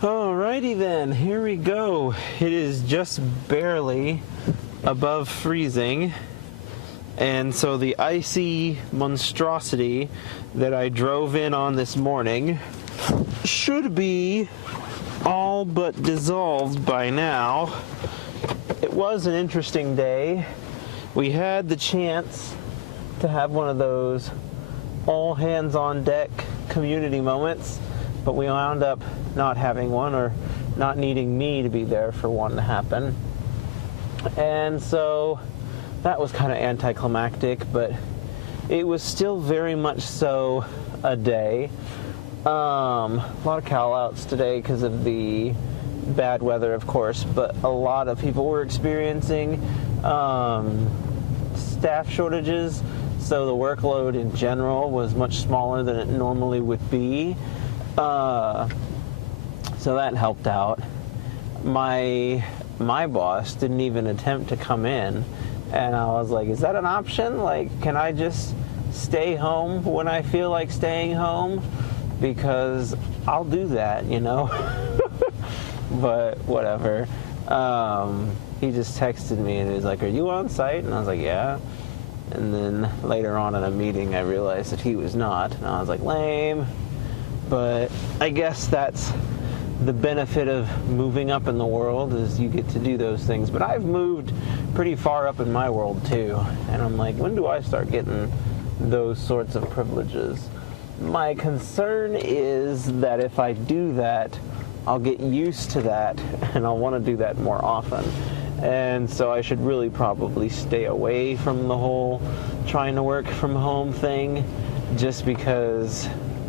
Alrighty then, here we go. It is just barely above freezing, and so the icy monstrosity that I drove in on this morning should be all but dissolved by now. It was an interesting day. We had the chance to have one of those all hands on deck community moments, but we wound up not having one, or not needing me to be there for one to happen. And so that was kind of anticlimactic, but it was still very much so a day. A lot of call-outs today because of the bad weather, of course, but a lot of people were experiencing staff shortages, so the workload in general was much smaller than it normally would be. So that helped out. My boss didn't even attempt to come in, and I was like, is that an option? Like, can I just stay home when I feel like staying home? Because I'll do that, you know? But whatever. He just texted me and he was like, are you on site? And I was like, yeah. And then later on in a meeting, I realized that he was not. And I was like, lame. But I guess that's the benefit of moving up in the world, is you get to do those things. But I've moved pretty far up in my world too. And I'm like, when do I start getting those sorts of privileges? My concern is that if I do that, I'll get used to that and I'll want to do that more often. And so I should really probably stay away from the whole trying to work from home thing, just because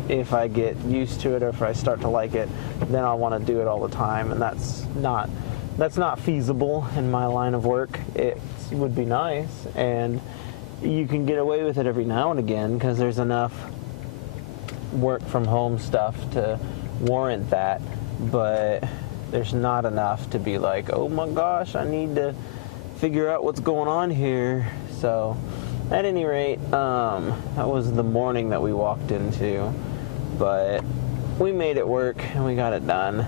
if I get used to it, or if I start to like it, then I'll want to do it all the time, and that's not feasible in my line of work. It would be nice, and you can get away with it every now and again because there's enough work from home stuff to warrant that, but there's not enough to be like, oh my gosh, I need to figure out what's going on here. So at any rate, that was the morning that we walked into, but we made it work and we got it done.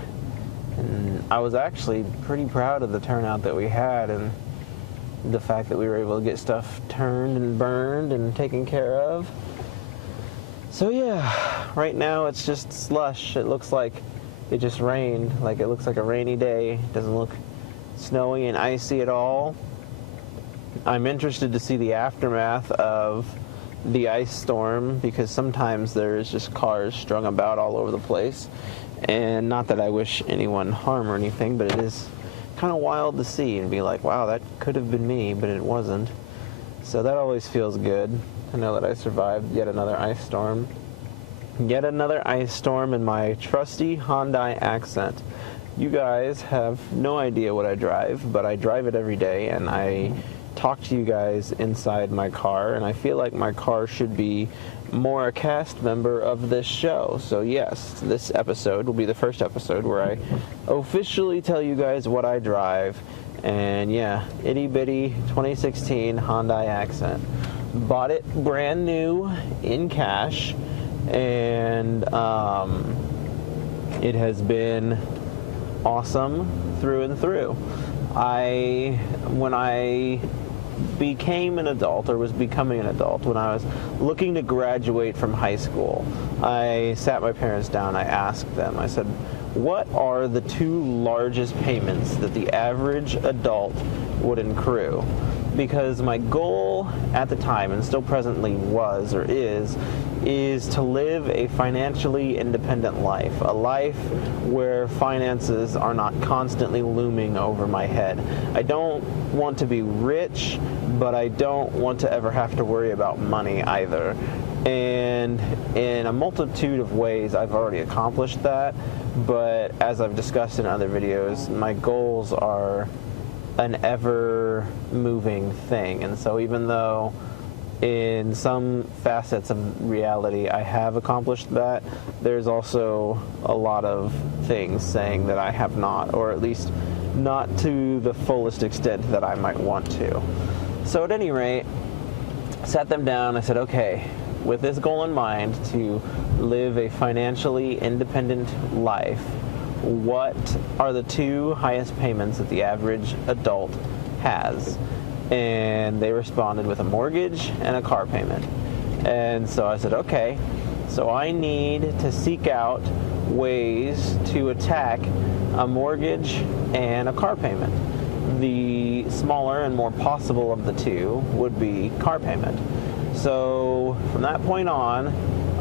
And I was actually pretty proud of the turnout that we had, and the fact that we were able to get stuff turned and burned and taken care of. So yeah, right now it's just slush. It looks like it just rained. Like, it looks like a rainy day. It doesn't look snowy and icy at all. I'm interested to see the aftermath of the ice storm, because sometimes there's just cars strung about all over the place. And not that I wish anyone harm or anything, but it is kind of wild to see and be like, wow, that could have been me, but it wasn't. So that always feels good to know that I survived yet another ice storm. Yet another ice storm in my trusty Hyundai Accent. You guys have no idea what I drive, but I drive it every day, and I talk to you guys inside my car, and I feel like my car should be more a cast member of this show. So yes, this episode will be the first episode where I officially tell you guys what I drive. And yeah, itty bitty 2016 Hyundai Accent. Bought it brand new in cash, and it has been awesome through and through. When I became an adult, or was becoming an adult, when I was looking to graduate from high school, I sat my parents down. I asked them, I said, what are the two largest payments that the average adult would accrue? Because my goal at the time, and still presently was or is to live a financially independent life, a life where finances are not constantly looming over my head. I don't want to be rich, but I don't want to ever have to worry about money either. And in a multitude of ways, I've already accomplished that, but as I've discussed in other videos, my goals are an ever-moving thing. And so even though in some facets of reality I have accomplished that, there's also a lot of things saying that I have not, or at least not to the fullest extent that I might want to. So at any rate, sat them down. I said, okay, with this goal in mind, to live a financially independent life, what are the two highest payments that the average adult has? And they responded with a mortgage and a car payment. And so I said, okay, so I need to seek out ways to attack a mortgage and a car payment. The smaller and more possible of the two would be car payment. So from that point on,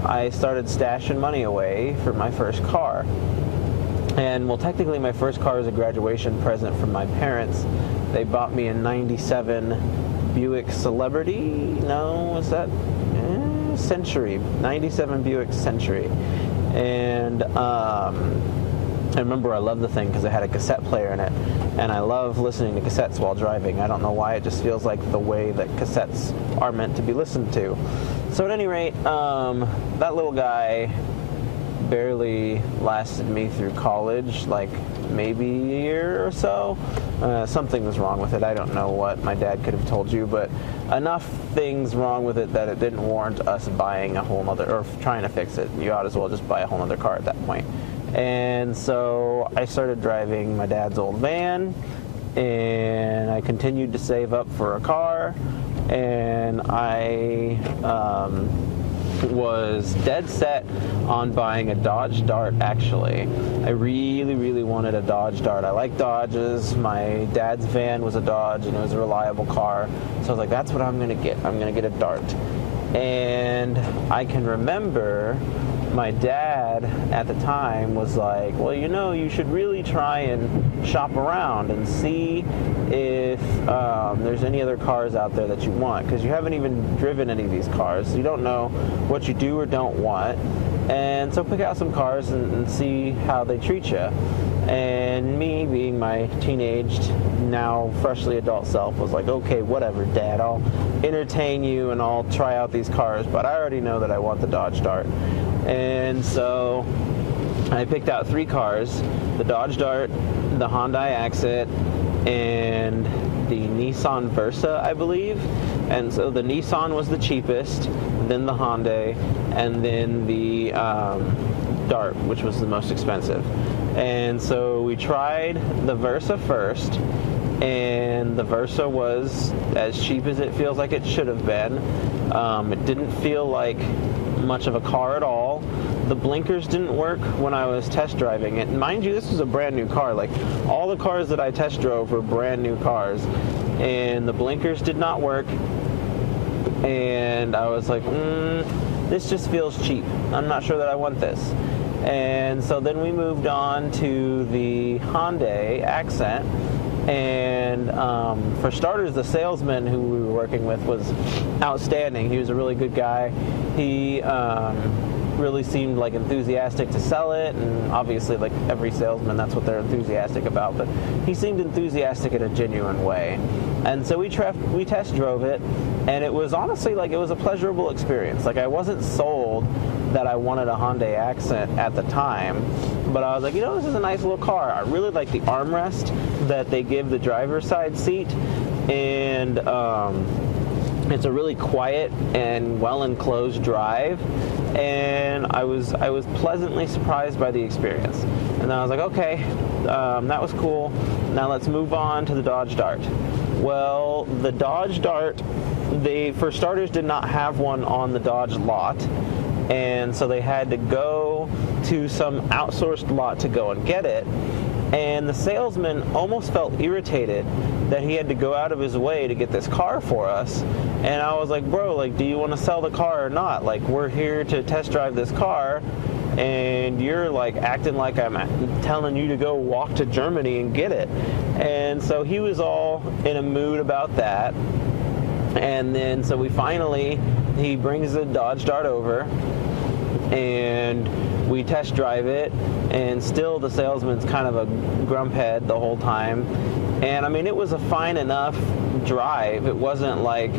I started stashing money away for my first car. And well, technically my first car was a graduation present from my parents. They bought me a 97 Buick Celebrity. No, is that? Century. 97 Buick Century. And I remember I loved the thing because it had a cassette player in it. And I love listening to cassettes while driving. I don't know why, it just feels like the way that cassettes are meant to be listened to. So at any rate, that little guy barely lasted me through college, like maybe a year or so. Something was wrong with it. I don't know what. My dad could have told you, but enough things wrong with it that it didn't warrant us buying a whole nother, or trying to fix it. You ought as well just buy a whole nother car at that point. And so I started driving my dad's old van, and I continued to save up for a car, and I was dead set on buying a Dodge Dart, actually. I really, really wanted a Dodge Dart. I like Dodges. My dad's van was a Dodge, and it was a reliable car. So I was like, that's what I'm going to get. I'm going to get a Dart. And I can remember my dad at the time was like, well, you know, you should really try and shop around and see if there's any other cars out there that you want, because you haven't even driven any of these cars. So you don't know what you do or don't want. And so pick out some cars and see how they treat you. And me, being my teenaged, now freshly adult self, was like, okay, whatever, Dad, I'll entertain you and I'll try out these cars, but I already know that I want the Dodge Dart. And so I picked out 3 cars: the Dodge Dart, the Hyundai Accent, and the Nissan Versa, I believe. And so the Nissan was the cheapest, then the Hyundai, and then the Dart, which was the most expensive. And so we tried the Versa first, and the Versa was as cheap as it feels like it should have been. It didn't feel like much of a car at all. The blinkers didn't work when I was test driving it. And mind you, this was a brand new car. Like, all the cars that I test drove were brand new cars, and the blinkers did not work. And I was like, this just feels cheap. I'm not sure that I want this. And so then we moved on to the Hyundai Accent. And for starters, the salesman who we were working with was outstanding. He was a really good guy. He really seemed like enthusiastic to sell it, and obviously, like every salesman, that's what they're enthusiastic about, but he seemed enthusiastic in a genuine way. And so we test drove it, and it was honestly, like, it was a pleasurable experience. Like, I wasn't sold that I wanted a Hyundai Accent at the time, but I was like, you know, this is a nice little car. I really like the armrest that they give the driver's side seat, and it's a really quiet and well-enclosed drive, and I was pleasantly surprised by the experience. And then I was like, okay, that was cool. Now let's move on to the Dodge Dart. Well, the Dodge Dart, they, for starters, did not have one on the Dodge lot, and so they had to go to some outsourced lot to go and get it. And the salesman almost felt irritated that he had to go out of his way to get this car for us. And I was like, bro, like, do you want to sell the car or not? Like, we're here to test drive this car, and you're like acting like I'm telling you to go walk to Germany and get it. And so he was all in a mood about that. And then so he brings the Dodge Dart over, and we test drive it, and still the salesman's kind of a grumphead the whole time. And I mean, it was a fine enough drive. It wasn't like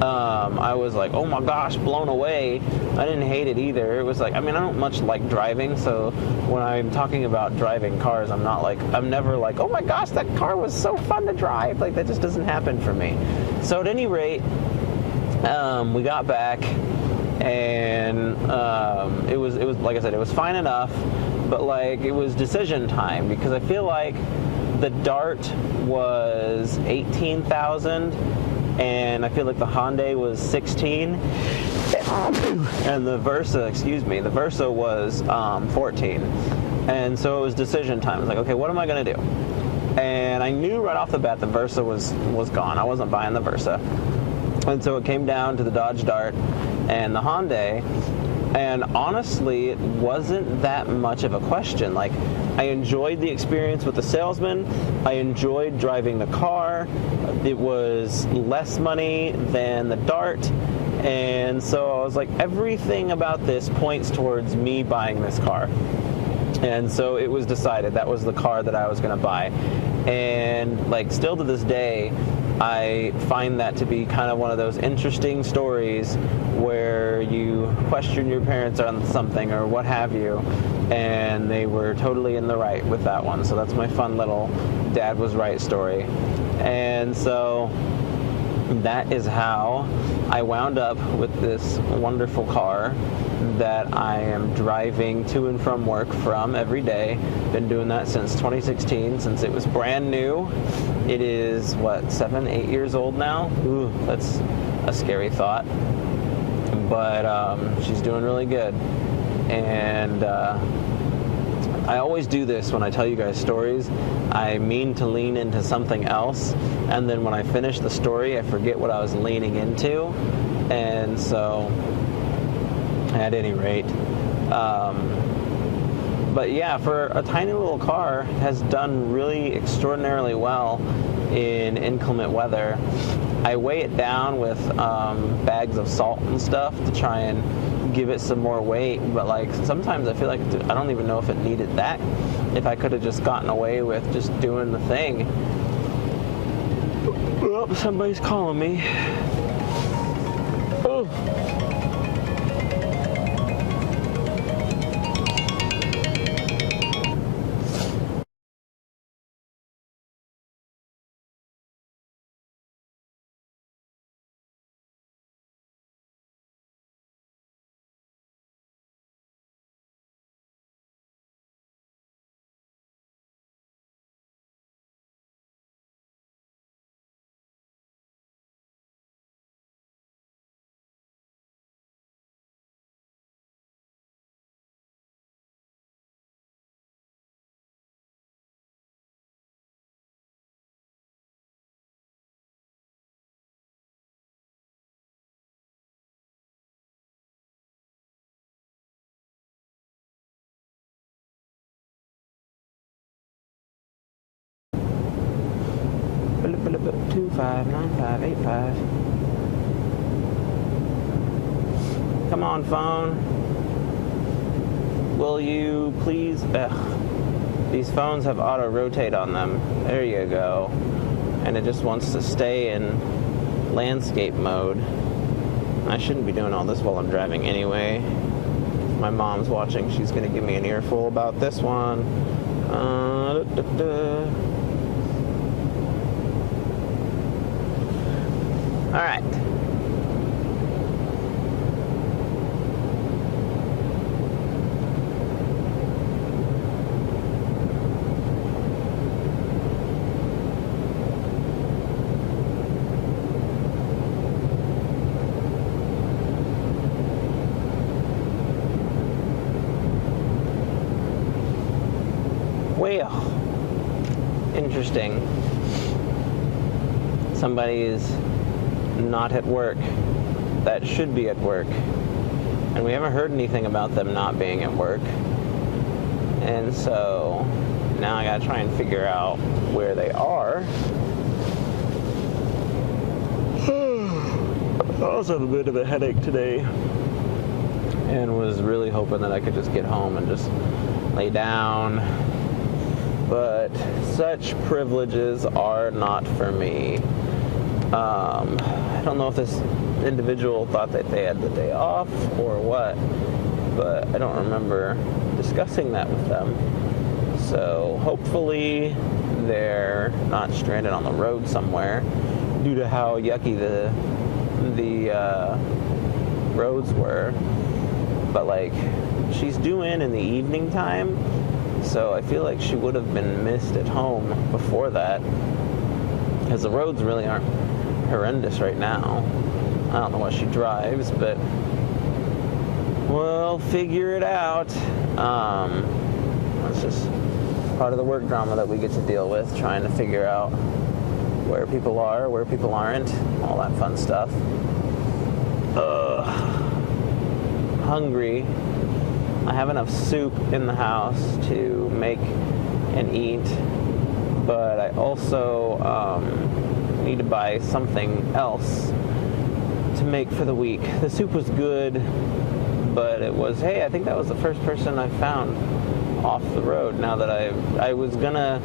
I was like, oh my gosh, blown away. I didn't hate it either. It was like, I mean, I don't much like driving, so when I'm talking about driving cars, I'm never like, oh my gosh, that car was so fun to drive. Like, that just doesn't happen for me. So at any rate, we got back, and it was like I said, it was fine enough, but like it was decision time because I feel like the Dart was 18,000 and I feel like the Hyundai was 16 and the Versa was 14. And so it was decision time. I was like, okay, what am I going to do? And I knew right off the bat the Versa was gone. I wasn't buying the Versa. And so it came down to the Dodge Dart and the Hyundai. And honestly, it wasn't that much of a question. Like, I enjoyed the experience with the salesman. I enjoyed driving the car. It was less money than the Dart. And so I was like, everything about this points towards me buying this car. And so it was decided that was the car that I was going to buy. And like still to this day, I find that to be kind of one of those interesting stories where you question your parents on something or what have you, and they were totally in the right with that one. So that's my fun little dad was right story. And so that is how I wound up with this wonderful car that I am driving to and from work from every day. Been doing that since 2016, since it was brand new. It is, 7-8 years old now? Ooh, that's a scary thought. But she's doing really good. And I always do this when I tell you guys stories. I mean to lean into something else, and then when I finish the story, I forget what I was leaning into. And so, at any rate, but yeah, for a tiny little car, has done really extraordinarily well in inclement weather. I weigh it down with bags of salt and stuff to try and give it some more weight, but like sometimes I feel like I don't even know if it needed that, if I could have just gotten away with just doing the thing. Oh, somebody's calling me. Oh. Two 59585. Come on, phone. Will you please? These phones have auto rotate on them. There you go. And it just wants to stay in landscape mode. I shouldn't be doing all this while I'm driving anyway. My mom's watching. She's gonna give me an earful about this one. All right. Well, interesting. Somebody is not at work that should be at work, and we haven't heard anything about them not being at work, and so now I gotta try and figure out where they are. I also have a bit of a headache today and was really hoping that I could just get home and just lay down, but such privileges are not for me. I don't know if this individual thought that they had the day off or what, but I don't remember discussing that with them. So hopefully they're not stranded on the road somewhere due to how yucky the roads were. but like she's due in the evening time, so I feel like she would have been missed at home before that, because the roads really aren't horrendous right now. I don't know what she drives, but we'll figure it out. That's just part of the work drama that we get to deal with, trying to figure out where people are, where people aren't, all that fun stuff. Hungry. I have enough soup in the house to make and eat, but I also need to buy something else to make for the week. The soup was good, but it was, hey, I think that was the first person I found off the road. Now that I was gonna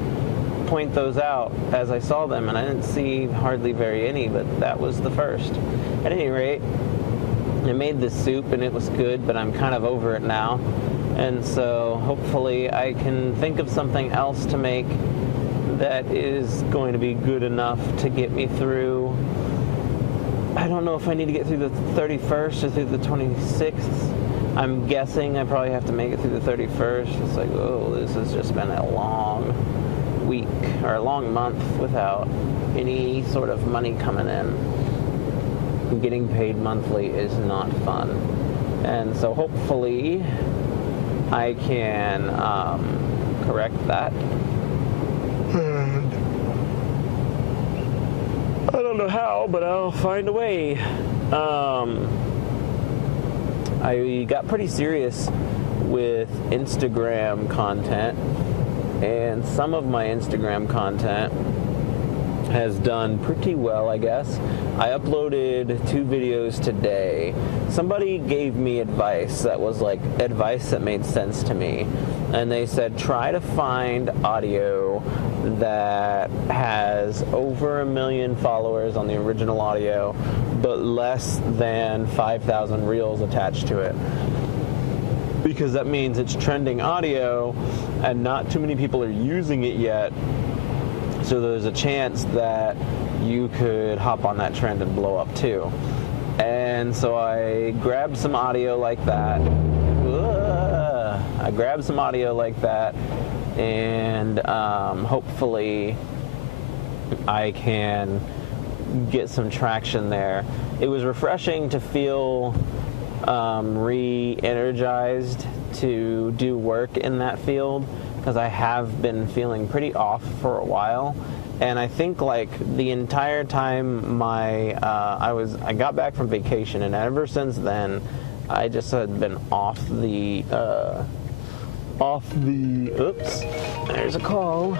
point those out as I saw them, and I didn't see hardly very any, but that was the first. At any rate, I made this soup and it was good, but I'm kind of over it now, and so hopefully I can think of something else to make that is going to be good enough to get me through. I don't know if I need to get through the 31st or through the 26th. I'm guessing I probably have to make it through the 31st. It's like, oh, this has just been a long week or a long month without any sort of money coming in. Getting paid monthly is not fun. And so hopefully I can correct that. I don't know how, but I'll find a way. I got pretty serious with Instagram content, and some of my Instagram content has done pretty well, I guess. I uploaded 2 videos today. Somebody gave me advice that was like advice that made sense to me. And they said, try to find audio that has over 1 million followers on the original audio, but less than 5,000 reels attached to it. Because that means it's trending audio and not too many people are using it yet. So there's a chance that you could hop on that trend and blow up too. And so I grabbed some audio like that. And hopefully I can get some traction there. It was refreshing to feel re-energized to do work in that field, because I have been feeling pretty off for a while, and I think like the entire time I got back from vacation, and ever since then I just had been off the oops, there's a call.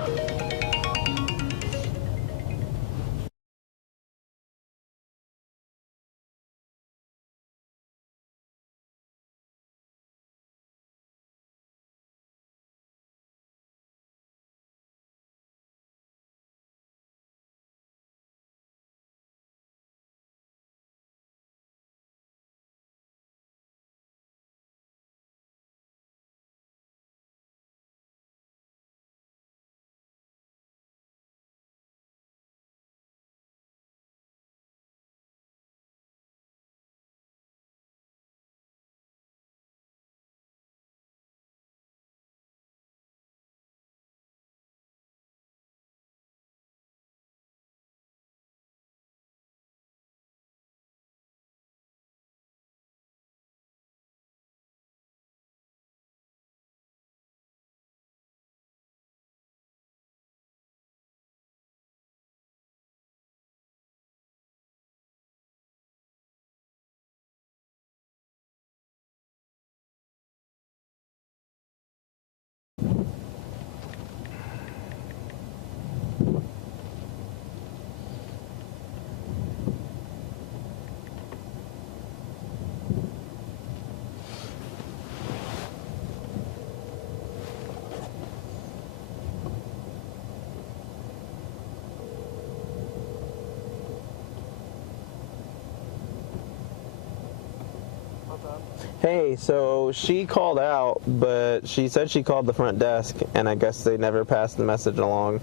Hey, so she called out, but she said she called the front desk, and I guess they never passed the message along.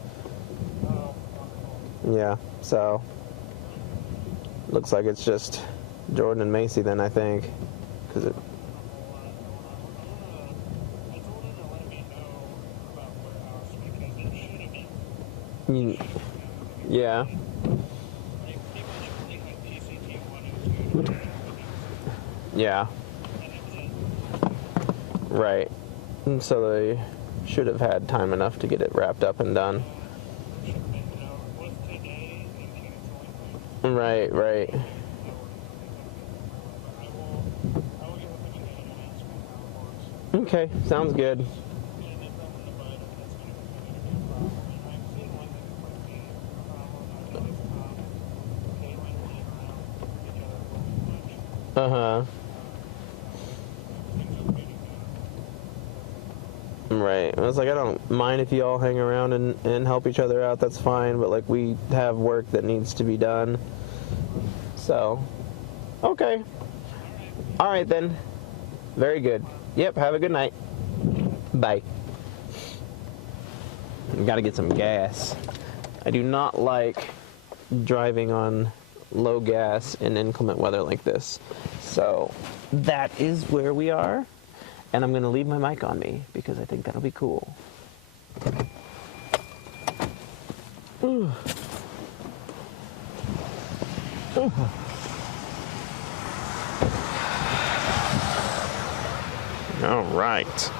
Yeah, so looks like it's just Jordan and Macy then, I think. 'Cause You, yeah. Yeah. Right. And so they should have had time enough to get it wrapped up and done. Right, right. Okay, sounds good. Uh-huh. Right. I was like, I don't mind if you all hang around and help each other out, that's fine, but like we have work that needs to be done. So, okay. All right then. Very good. Yep, have a good night. Bye. Gotta get some gas. I do not like driving on low gas in inclement weather like this. So that is where we are. And I'm gonna leave my mic on me because I think that'll be cool. Ooh. Ooh. All right.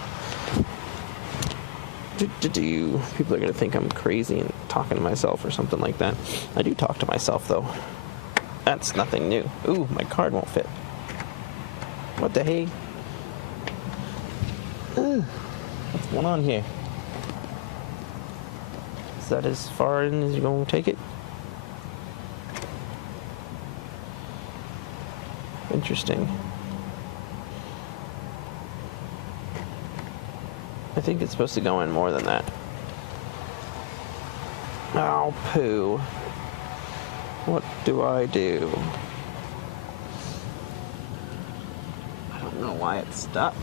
People are going to think I'm crazy and talking to myself or something like that. I do talk to myself, though. That's nothing new. Ooh, my card won't fit. What the hey? What's going on here? Is that as far in as you're going to take it? Interesting. I think it's supposed to go in more than that. Oh, poo. What do I do? I don't know why it's stuck.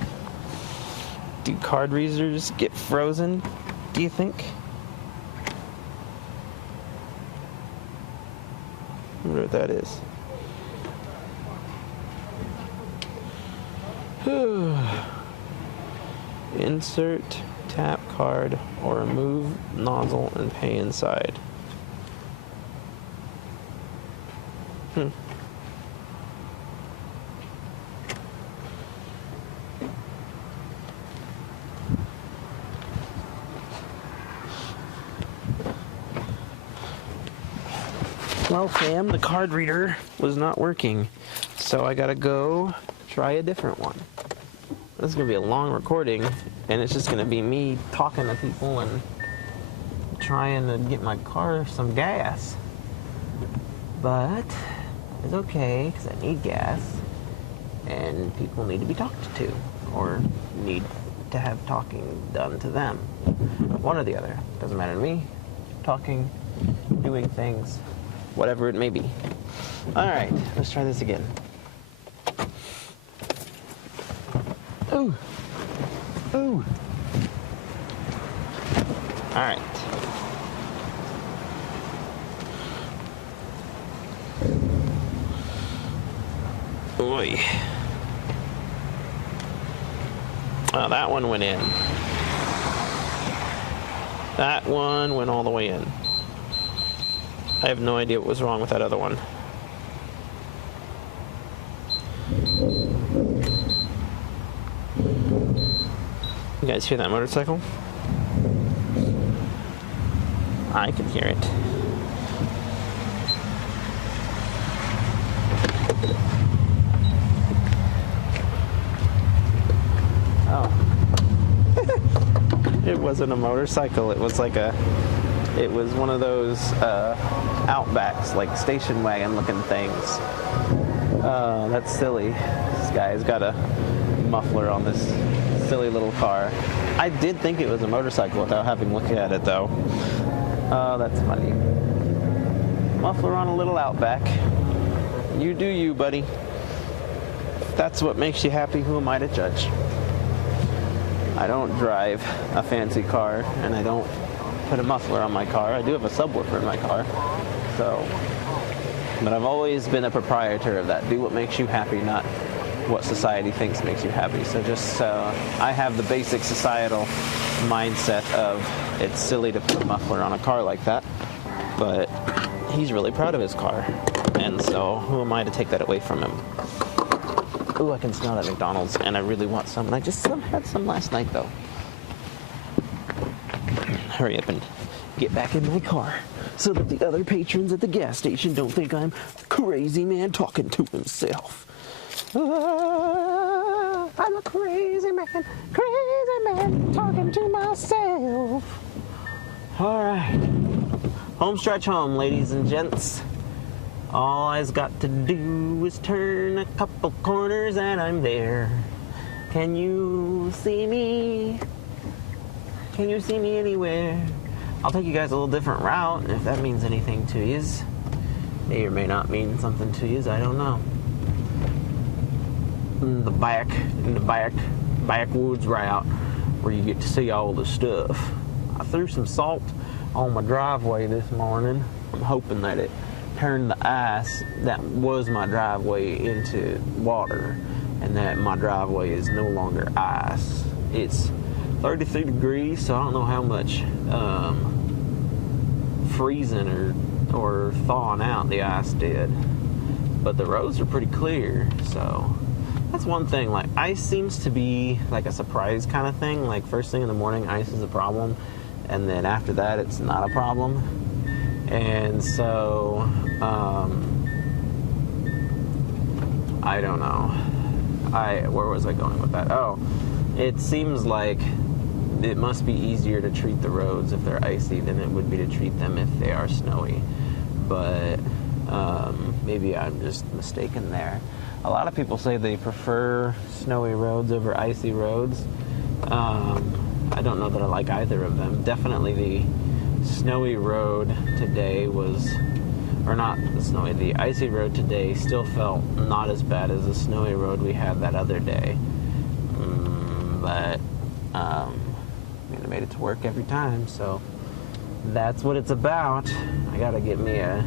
Do card readers get frozen, do you think? I wonder what that is. Insert, tap card, or remove nozzle and pay inside. Well, fam, the card reader was not working, so I gotta go try a different one. This is going to be a long recording, and it's just going to be me talking to people and trying to get my car some gas. But it's okay, because I need gas, and people need to be talked to, or need to have talking done to them. One or the other. Doesn't matter to me. Talking, doing things, whatever it may be. All right, let's try this again. Ooh. Ooh. All right. Oy. Oh, that one went in. That one went all the way in. I have no idea what was wrong with that other one. You guys hear that motorcycle? I can hear it. Oh. It wasn't a motorcycle. It was like it was one of those Outbacks, like station wagon looking things. That's silly. This guy's got a muffler on this silly little car. I did think it was a motorcycle without having looked at it, though. Oh, that's funny. Muffler on a little Outback. You do you, buddy. If that's what makes you happy, who am I to judge? I don't drive a fancy car, and I don't put a muffler on my car. I do have a subwoofer in my car, so. But I've always been a proprietor of that. Do what makes you happy, not what society thinks makes you happy. So just I have the basic societal mindset of it's silly to put a muffler on a car like that, but he's really proud of his car, and so who am I to take that away from him? Ooh, I can smell that McDonald's, and I really want some. And I just had some last night, though. Hurry up and get back in my car so that the other patrons at the gas station don't think I'm a crazy man talking to himself. I'm a crazy man talking to myself. All right. Home stretch home, ladies and gents. All I've got to do is turn a couple corners and I'm there. Can you see me? Can you see me anywhere? I'll take you guys a little different route if that means anything to yous. May or may not mean something to yous, I don't know. In the backwoods route where you get to see all the stuff. I threw some salt on my driveway this morning. I'm hoping that it turned the ice that was my driveway into water and that my driveway is no longer ice. It's 33 degrees, so I don't know how much freezing or thawing out the ice did, but the roads are pretty clear. So that's one thing. Like, ice seems to be like a surprise kind of thing. Like, first thing in the morning, ice is a problem, and then after that it's not a problem. And so I don't know. Where was I going with that? Oh, it seems like it must be easier to treat the roads if they're icy than it would be to treat them if they are snowy. But maybe I'm just mistaken there. A lot of people say they prefer snowy roads over icy roads. I don't know that I like either of them. Definitely the snowy road today was, or not the snowy, the icy road today still felt not as bad as the snowy road we had that other day. But I made it to work every time, so that's what it's about. I gotta get me a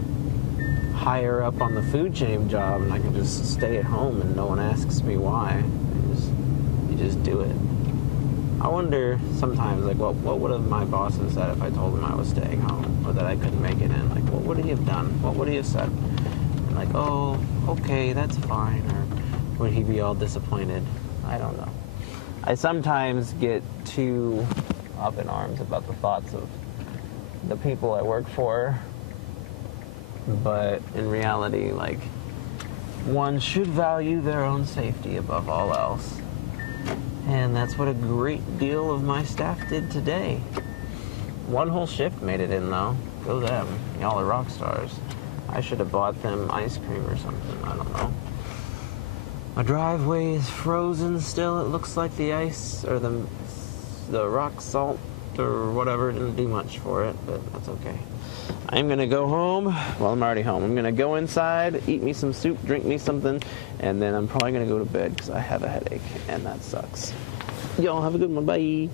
higher up on the food chain job, and I can just stay at home and no one asks me why. You just do it. I wonder sometimes, like, what would have my bosses said if I told them I was staying home or that I couldn't make it in? Like, what would he have done? What would he have said? And like, oh, okay, that's fine. Or would he be all disappointed? I don't know. I sometimes get too up in arms about the thoughts of the people I work for, but in reality, like, one should value their own safety above all else. And that's what a great deal of my staff did today. One whole shift made it in, though. Go them. Y'all are rock stars. I should have bought them ice cream or something. I don't know. My driveway is frozen still. It looks like the ice or the rock salt or whatever didn't do much for it, but that's okay. I'm going to go home. Well, I'm already home. I'm going to go inside, eat me some soup, drink me something, and then I'm probably going to go to bed because I have a headache, and that sucks. Y'all have a good one. Bye.